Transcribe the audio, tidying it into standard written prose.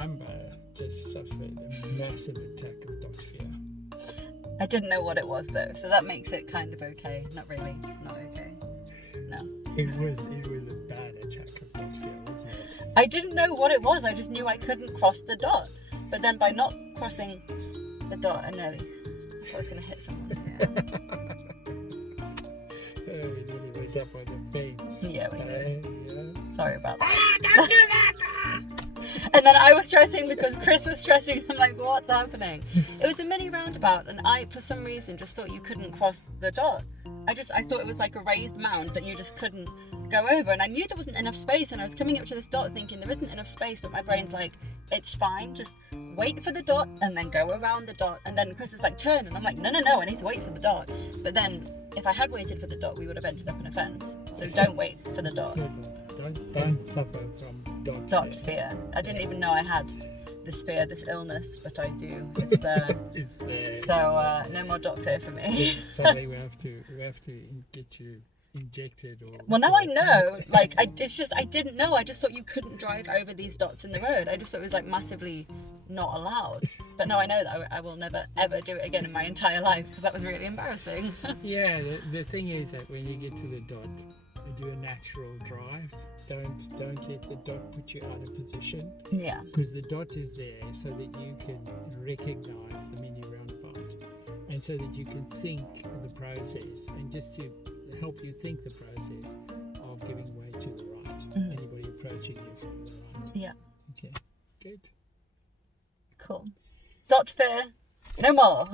Amber just suffered a massive attack of dot fear. I didn't know what it was though, so that makes it kind of okay. Not really, not okay. No. It was a bad attack of dot fear, wasn't it? I didn't know what it was. I just knew I couldn't cross the dot. But then by not crossing the dot, I thought I was going to hit someone here. We nearly went up on the fence. Yeah, we did. Yeah. Sorry about that. Don't do that! And then I was stressing because Chris was stressing. I'm like, what's happening? It was a mini roundabout, and I, for some reason, just thought you couldn't cross the dot. I thought it was like a raised mound that you just couldn't go over. And I knew there wasn't enough space, and I was coming up to this dot thinking there isn't enough space, but my brain's like, it's fine, just wait for the dot and then go around the dot. And then Chris is like, turn, and I'm like, no, I need to wait for the dot. But then if I had waited for the dot, we would have ended up in a fence. So don't wait for the dot. Don't suffer from Dot fear. I didn't even know I had this fear, this illness, but I do. It's there. It's there. So no more dot fear for me. Someday we have to get you injected or. Well, now I know. Like I didn't know. I just thought you couldn't drive over these dots in the road. I just thought it was like massively not allowed. But now I know that I will never ever do it again in my entire life because that was really embarrassing. Yeah, the thing is that when you get to the dot, do a natural drive. Don't let the dot put you out of position. Yeah. Because the dot is there so that you can recognize the mini roundabout, and so that you can think the process, and just to help you think the process of giving way to the right. Mm-hmm. Anybody approaching you from the right. Yeah. Okay. Good. Cool. Dot fear. No more.